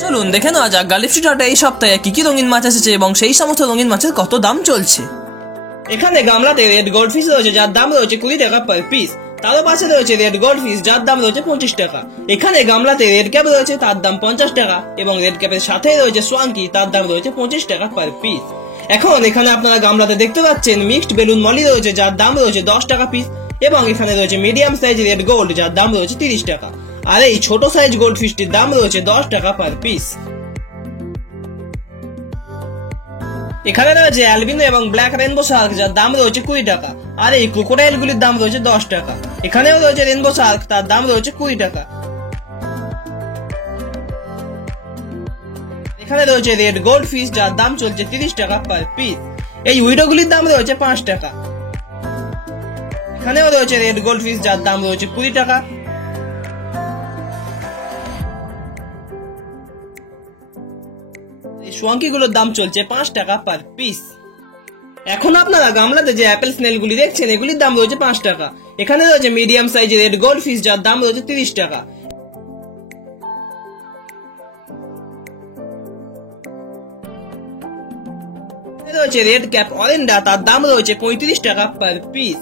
চলুন দেখে নেওয়া যাক গালিফ স্ট্রিট হাটে এই সপ্তাহে কি কি রঙিন মাছ এসেছে এবং সেই সমস্ত রঙিন মাছের কত দাম চলছে। এখানে গামলাতে রেড গোল্ডফিশ রয়েছে যার দাম রয়েছে 20 টাকা পার পিস। তারও পাশে রয়েছে রেড গোল্ডফিশ যার দাম রয়েছে 25 টাকা। এখানে গামলাতে রেড ক্যাপ রয়েছে তার দাম 50 টাকা এবং রেড ক্যাপের সাথে রয়েছে সোয়াঙ্কি তার দাম রয়েছে 25 টাকা পার পিস। এখন এখানে আপনারা গামলাতে দেখতে পাচ্ছেন মিক্সড বেলুন মলি রয়েছে যার দাম রয়েছে 10 টাকা পিস এবং এখানে রয়েছে মিডিয়াম সাইজ রেড গোল্ড যার দাম রয়েছে 30 টাকা। আর এই ছোট সাইজ গোল্ড ফিশটির দাম রয়েছে 10 টাকা পার পিস। এখানে রয়েছে অ্যালবিনো এবং ব্ল্যাক রেনবো শার্ক যার দাম রয়েছে 20 টাকা। আর এই ক্রোকোডাইল গুলির দাম রয়েছে 10 টাকা। এখানেও রয়েছে রেনবো শার্ক তার দাম রয়েছে 20 টাকা। এখানে রয়েছে রেড গোল্ড ফিশ যার দাম চলছে 30 টাকা পার পিস। এই উইডো গুলির দাম রয়েছে 5 টাকা। এখানেও রয়েছে রেড গোল্ড ফিশ যার দাম রয়েছে 20 টাকা। সোয়াঙ্কি গুলোর দাম চলছে 5 টাকা পার পিস। এখন আপনারা গামলাতে যে অ্যাপেল স্নেল গুলি দেখছেন এগুলির দাম রয়েছে 5 টাকা। এখানে রয়েছে মিডিয়াম সাইজের রেড গোল্ড ফিশ যার দাম রয়েছে 30 টাকা। রয়েছে রেড ক্যাপ অরেন্ডা তার দাম রয়েছে 35 টাকা পার পিস।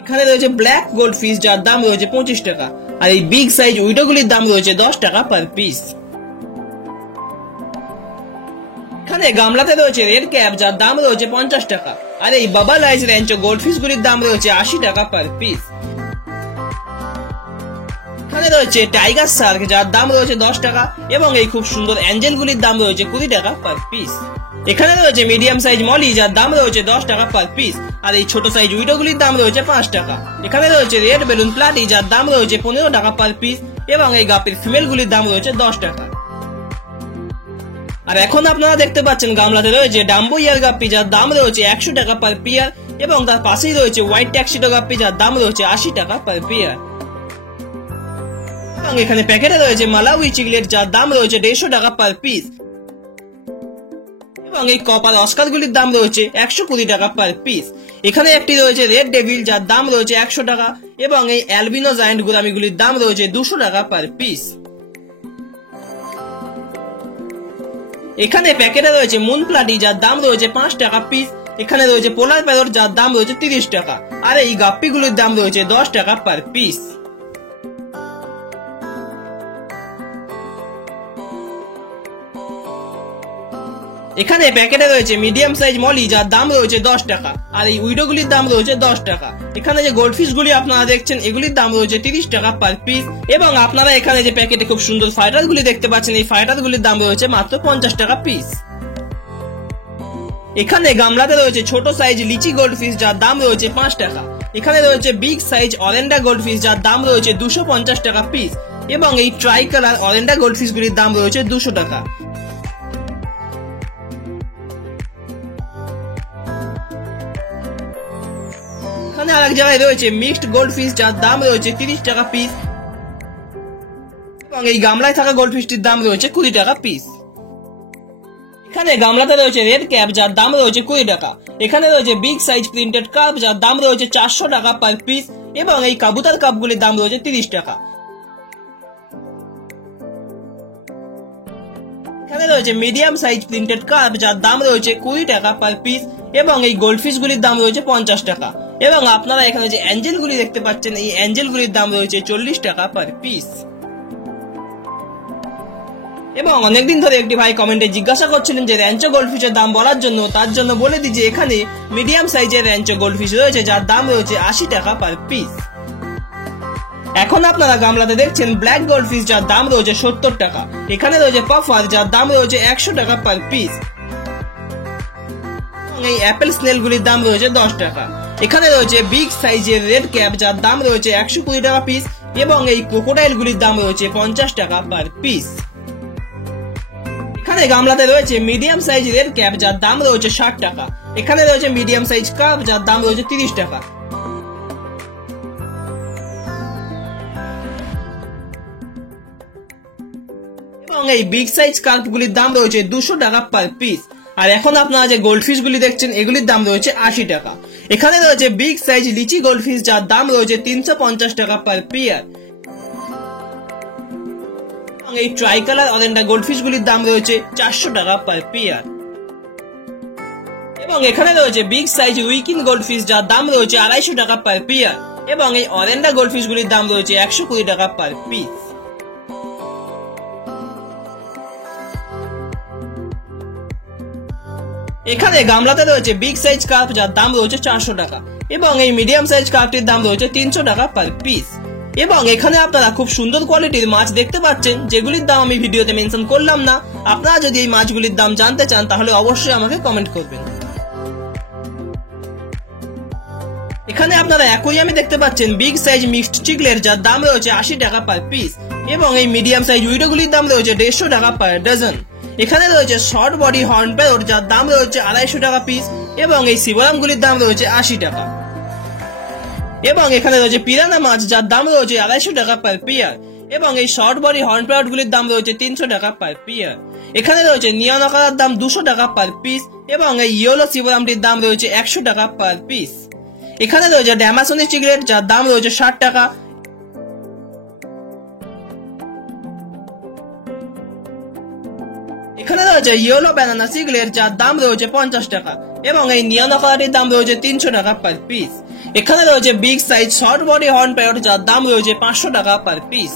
এখানে রয়েছে ব্ল্যাক গোল্ড ফিশ যার দাম রয়েছে 25 টাকা। আর এই বিগ সাইজ উইডো গুলির দাম রয়েছে 10 টাকা পার পিস। এখানে গামলাতে রয়েছে রেড ক্যাপ যার দাম রয়েছে 50 টাকা। আর এই বাবাল আইস র্যাঞ্চো গোল্ডফিশ গুলির দাম রয়েছে 80 টাকা পার পিস। এখানে রয়েছে টাইগার শার্ক যার দাম রয়েছে 10 টাকা এবং এই খুব সুন্দর অ্যাঞ্জেল গুলির দাম রয়েছে 20 টাকা পার পিস। এখানে রয়েছে মিডিয়াম সাইজ মলি যার দাম রয়েছে 10 টাকা পার পিস। আর এই ছোট সাইজ উইডো গুলির দাম রয়েছে 5 টাকা। এখানে রয়েছে রেড বেলুন প্লাটি যার দাম রয়েছে 15 টাকা পার পিস এবং এই গাপির ফিমেল গুলির দাম রয়েছে 10 টাকা। আর এখন আপনারা দেখতে পাচ্ছেন গামলাতে রয়েছে ডাম্বো ইয়ার গাপ্পি যার দাম রয়েছে 100 টাকা পার পিয়ার এবং তার পাশেই রয়েছে হোয়াইট ট্যাক্সিডো গাপ্পি যার দাম রয়েছে 80 টাকা পার পিয়ার। এবং এখানে প্যাকেটে রয়েছে মালাউই চিকলেট যার দাম রয়েছে 150 টাকা পার পিস এবং এই কপার অস্কার গুলির দাম রয়েছে 120 টাকা পার পিস। এখানে একটি রয়েছে রেড ডেভিল যার দাম রয়েছে 100 টাকা এবং এই অ্যালবিনো জায়ান্ট গোরামি গুলির দাম রয়েছে 200 টাকা পার পিস। এখানে প্যাকেটে রয়েছে মুন প্লাটি যার দাম রয়েছে 5 টাকা পিস। এখানে রয়েছে পোলার প্যারট যার দাম রয়েছে 30 টাকা। আর এই গাপ্পি গুলির দাম রয়েছে 10 টাকা পার পিস। এখানে প্যাকেটে রয়েছে মিডিয়াম সাইজ মলি যার দাম রয়েছে 10 টাকা। আর এই উইডো গুলির দাম রয়েছে 10 টাকা। এখানে যে গোল্ডফিশ গুলি আপনারা দেখছেন এগুলির দাম রয়েছে 30 টাকা পার পিস এবং আপনারা এখানে যে প্যাকেটে খুব সুন্দর ফাইটার গুলি দেখতে পাচ্ছেন এই ফাইটার গুলির দাম রয়েছে মাত্র 50 টাকা পিস। এখানে গামলাতে রয়েছে ছোট সাইজ লিচি গোল্ডফিশ যার দাম রয়েছে 5 টাকা। এখানে রয়েছে বিগ সাইজ অরেন্ডা গোল্ডফিশ যার দাম রয়েছে 250 টাকা পিস এবং এই ট্রাই কালার অরেন্ডা গোল্ডফিশ গুলির দাম রয়েছে 200 টাকা। এখানে আরেক জায়গায় রয়েছে মিক্সড গোল্ডফিশ যার দাম রয়েছে 30 টাকা পিস এবং এই গামলায় থাকা গোল্ডফিশটির দাম রয়েছে 20 টাকা পিস। এখানে গামলাতে রয়েছে রেড ক্যাপ যার দাম রয়েছে 20 টাকা। এখানে রয়েছে বিগ সাইজ প্রিন্টেড কাপ যার দাম রয়েছে 400 টাকা পার পিস এবং এই কাবুতর কাপগুলির দাম রয়েছে 30 টাকা। এখানে রয়েছে মিডিয়াম সাইজ প্রিন্টেড কাপ যার দাম রয়েছে 20 টাকা পার পিস এবং এই গোল্ডফিশ গুলির দাম রয়েছে 50 টাকা এবং আপনারা এখানে যে অ্যাঞ্জেল গুলি দেখতে পাচ্ছেন এই অ্যাঞ্জেল গুলির দাম রয়েছে 40 টাকা পার পিস। এবং অনেকদিন ধরে একটি ভাই কমেন্টে জিজ্ঞাসা করছিলেন যে র্যাঞ্চো গোল্ডফিশের দাম বলার জন্য, তার জন্য বলে দিই যে এখানে মিডিয়াম সাইজের র্যাঞ্চো গোল্ডফিশ রয়েছে যার দাম রয়েছে 80 টাকা পার পিস। এখন আপনারা গামলাতে দেখছেন ব্ল্যাক গোল্ডফিশ যার দাম রয়েছে 70 টাকা। এখানে রয়েছে পাফার যার দাম রয়েছে 100 টাকা পার পিস। এই অ্যাপেল স্নেল গুলির দাম রয়েছে 10 টাকা। এখানে রয়েছে বিগ সাইজের রেড ক্যাপ যার দাম রয়েছে 120 টাকা পিস এবং এই ক্রোকোডাইল গুলির দাম রয়েছে 50 টাকা পার পিস। এখানে গামলাতে রয়েছে মিডিয়াম সাইজ রেড ক্যাপ যার দাম রয়েছে 60 টাকা। এখানে রয়েছে মিডিয়াম সাইজ কাপ যার দাম রয়েছে 30 টাকা। এবং এই বিগ সাইজ কার্প গুলির দাম রয়েছে 200 টাকা পার পিস। আর এখন আপনারা যে গোল্ডফিশ গুলি দেখছেন এগুলির দাম রয়েছে 80 টাকা। এখানে রয়েছে বিগ সাইজ লিচি গোল্ডফিশ যার দাম রয়েছে 350 টাকা পার পিয়ার। এবং এই ট্রাই কালার অরেন্ডা গোল্ডফিশ গুলির দাম রয়েছে 400 টাকা পার পেয়ার। এবং এখানে রয়েছে বিগ সাইজ উইকিন গোল্ডফিশ যার দাম রয়েছে 250 টাকা পার পেয়ার। এবং এই অরেন্ডা গোল্ডফিশ গুলির দাম রয়েছে 120 টাকা পার পিস। এখানে গামলাতে রয়েছে বিগ সাইজ কার্প যার দাম রয়েছে 400 টাকা এবং এই মিডিয়াম সাইজ কার্পটির দাম রয়েছে 300 টাকা পার পিস। এবং এখানে আপনারা খুব সুন্দর কোয়ালিটির মাছ দেখতে পাচ্ছেন যেগুলির দাম আমি ভিডিওতে মেনশন করলাম না। আপনারা যদি এই মাছগুলির দাম জানতে চান তাহলে অবশ্যই আমাকে কমেন্ট করবেন। এখানে আপনারা অ্যাকোয়ারিয়ামে দেখতে পাচ্ছেন বিগ সাইজ মিক্সড চিগলের যার দাম রয়েছে 80 টাকা পার পিস এবং এই মিডিয়াম সাইজ উইডোগুলির দাম রয়েছে 150 টাকা পার ডজন। এখানে রয়েছে শর্ট বডি হর্ন প্যারট যার দাম রয়েছে 250 টাকা পিস এবং এই সিবোরামগুলির দাম রয়েছে 80 টাকা। এবং এখানে রয়েছে পিরানা মাছ যার দাম রয়েছে 250 টাকা পার পেয়ার এবং এই শর্ট বডি হর্ন প্যারট গুলির দাম রয়েছে 300 টাকা পার পেয়ার। এখানে রয়েছে নিয়ন আকারের দাম 200 টাকা পার পিস এবং এই ইয়েলো সিবোরামটির দাম রয়েছে 100 টাকা পার পিস। এখানে রয়েছে ড্যামাসনি চিগলেট যার দাম রয়েছে 60 টাকা। এখানে রয়েছে ইয়েলো ব্যানানা সিগলেট যার দাম রয়েছে 50 টাকা এবং এই নিয়ন আকারের দাম রয়েছে 300 টাকা পার পিস। এখানে রয়েছে big size short body horn parrot যার দাম রয়েছে 500 টাকা পার পিস।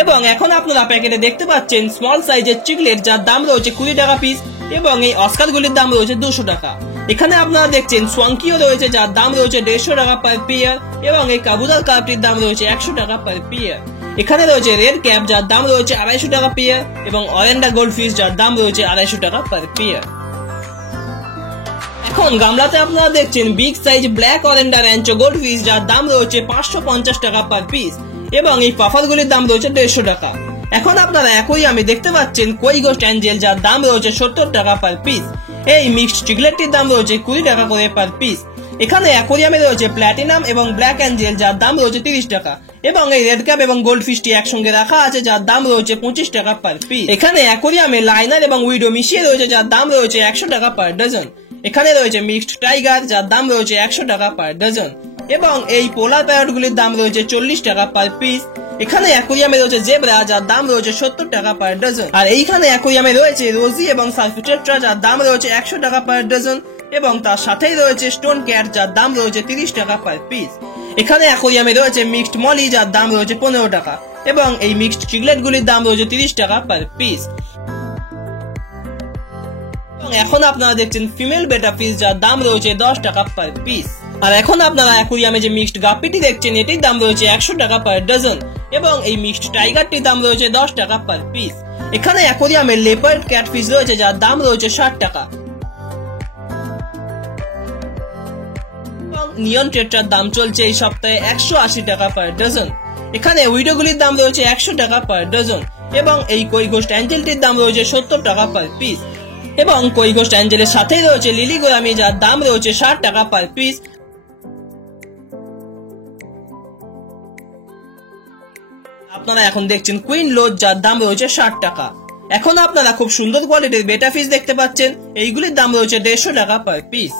এবং এখন আপনারা প্যাকেটে দেখতে পাচ্ছেন স্মল সাইজের চিগলেট যার দাম রয়েছে 20 টাকা পিস এবং এই অস্কার গুলির দাম রয়েছে 200 টাকা। এখানে আপনারা দেখছেন সোয়াঙ্কিও রয়েছে যার দাম রয়েছে 150 টাকা পার পেয়ার এবং এই কাবুদার কার্পটির দাম রয়েছে 100 টাকা পার পেয়ার। এখানে রয়েছে রেড ক্যাপ যার দাম রয়েছে 250 টাকা পেয়ার এবং অরেন্ডা গোল্ডফিশ যার দাম রয়েছে 250 টাকা পার পেয়ার। এখন গামলাতে আপনারা দেখছেন big size black অরেন্ডা Rancho goldfish যার দাম রয়েছে 550 টাকা পার পিস এবং এই পাফারগুলির দাম রয়েছে 150 টাকা। এখন আপনারা অ্যাকোয়ারিয়ামে দেখতে পাচ্ছেন কই গোস্ট অ্যাঞ্জেল যার দাম রয়েছে 70 টাকা পার পিস। এই মিক্সড চিগলেটটির দাম রয়েছে 20 টাকা করে পার পিস। এখানে অ্যাকোয়ারিয়ামে রয়েছে প্ল্যাটিনাম এবং ব্ল্যাক অ্যাঞ্জেল যার দাম রয়েছে 30 টাকা এবং এই রেড ক্যাপ এবং গোল্ডফিশটি একসঙ্গে রাখা আছে যার দাম রয়েছে 25 টাকা পার পিস। এখানে অ্যাকোয়ারিয়ামে লাইনার এবং উইডো মিশিয়ে রয়েছে যার দাম রয়েছে 100 টাকা পার ডজন। এখানে রয়েছে মিক্সড টাইগার যার দাম রয়েছে 100 টাকা পার ডজন এবং এই পোলার প্যারটগুলির দাম রয়েছে 40 টাকা পার পিস। এখানে অ্যাকোয়ারিয়ামে রয়েছে জেব্রা যার দাম রয়েছে 70 টাকা পার ডজন। আর এইখানে অ্যাকোয়ারিয়ামে রয়েছে রোজি এবং সার্ফিটেট্রা যার দাম রয়েছে 100 টাকা পার ডজন এবং তার সাথেই রয়েছে স্টোন ক্যাট যার দাম রয়েছে 30 টাকা পার পিস। এখানে অ্যাকোয়ারিয়ামে রয়েছে মিক্সড মলি যার দাম রয়েছে 15 টাকা এবং এই মিক্সড চিগলেটগুলির দাম রয়েছে 30 টাকা পার পিস। এবং এখন আপনারা দেখছেন ফিমেল বেটা ফিশ যার দাম রয়েছে 10 টাকা পার পিস। আর এখন আপনারা অ্যাকোয়ারিয়ামে যে মিক্সড গাপ্পিটি দেখছেন এটির দাম রয়েছে 100 টাকা পার ডজন এবং এই মিক্সড টাইগারটির দাম রয়েছে 10 টাকা পার পিস। এখানে অ্যাকোয়ারিয়ামে লেপার্ড ক্যাটফিশ রয়েছে যার দাম রয়েছে 60 টাকা এবং নিয়ন টেট্রার দাম চলছে এই সপ্তাহে 180 টাকা পার ডজন। এখানে উইডোগুলির দাম রয়েছে 100 টাকা পার ডজন এবং এই কই গোস্ট অ্যাঞ্জেলটির দাম রয়েছে 70 টাকা পার পিস এবং কই গোস্ট অ্যাঞ্জেলের সাথেই রয়েছে লিলি গোরামি যার দাম রয়েছে 60 টাকা পার পিস। আপনারা এখন দেখছেন কুইন লোড যার দাম রয়েছে 60 টাকা। এখন আপনারা খুব সুন্দর কোয়ালিটির বেটা ফিশ দেখতে পাচ্ছেন, এইগুলির দাম রয়েছে 150 টাকা পার পিস।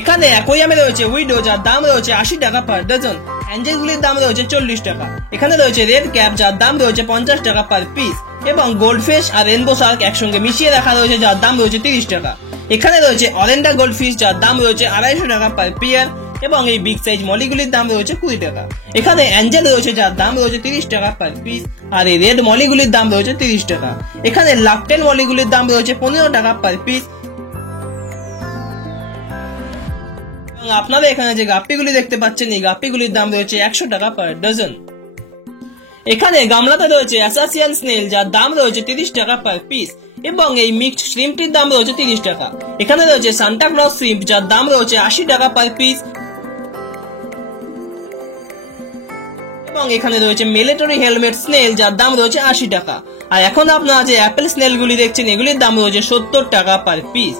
এখানে অ্যাকোয়ারিয়ামে রয়েছে উইডো যার দাম রয়েছে 80 টাকা পার ডজন। অ্যাঞ্জেলগুলির দাম রয়েছে 40 টাকা। এখানে রয়েছে রেড ক্যাপ যার দাম রয়েছে 50 টাকা পার পিস এবং গোল্ডফিশ আর রেনবো শার্ক একসঙ্গে মিশিয়ে রাখা রয়েছে যার দাম রয়েছে 30 টাকা। এখানে রয়েছে অরেন্ডা গোল্ডফিশ যার দাম রয়েছে 250 টাকা পার পেয়ার এবং এই বিগ সাইজ মলিগুলির দাম রয়েছে 20 টাকা। এখানে অ্যাঞ্জেল রয়েছে যার দাম রয়েছে 30 টাকা পার পিস আর এই রেড মলিগুলির দাম রয়েছে 30 টাকা। এখানে লাকটেল মলিগুলির দাম রয়েছে 15 টাকা পার পিস। আপনারা এখানে যে গাপ্পিগুলি দেখতে পাচ্ছেন এই গাপ্পিগুলির দাম রয়েছে 100 টাকা পার ডজন। এখানে গামলাতে রয়েছে অ্যাসাসিয়ান স্নেল যার দাম রয়েছে 30 টাকা পার পিস এবং এই মিক্সড শ্রিম্পটির দাম রয়েছে 30 টাকা। এখানে রয়েছে সান্টা ক্লজ শ্রিম্প যার দাম রয়েছে 80 টাকা পার পিস এবং এখানে রয়েছে মিলিটারি হেলমেট স্নেল, যার দাম রয়েছে 80 টাকা। আর এখন আপনারা যে অ্যাপেল স্নেল গুলি দেখছেন, এগুলির দাম রয়েছে 70 টাকা পার পিস।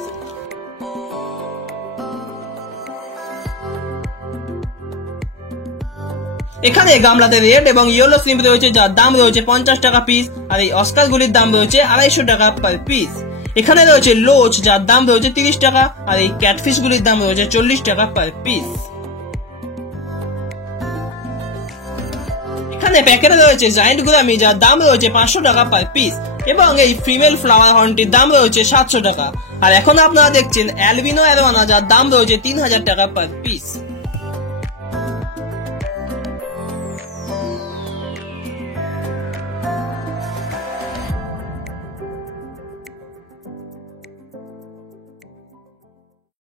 এখানে গামলাতে রেড এবং ইয়েলো শ্রিম্প রয়েছে, যার দাম রয়েছে 50 টাকা পিস। আর এই অস্কার গুলির দাম রয়েছে 250 টাকা পার পিস। এখানে রয়েছে লোচ, যার দাম রয়েছে 30 টাকা। আর এই ক্যাটফিশ গুলির দাম রয়েছে 40 টাকা পার পিস। এখানে প্যাকেটে রয়েছে জায়ান্ট গুরামি, যার দাম রয়েছে 500 টাকা পার পিস। এবং এই ফিমেল ফ্লাওয়ার হর্নটির দাম রয়েছে 700 টাকা। আর এখন আপনারা দেখছেন অ্যালবিনো অ্যারোয়ানা, যার দাম রয়েছে 3000 টাকা পার পিস।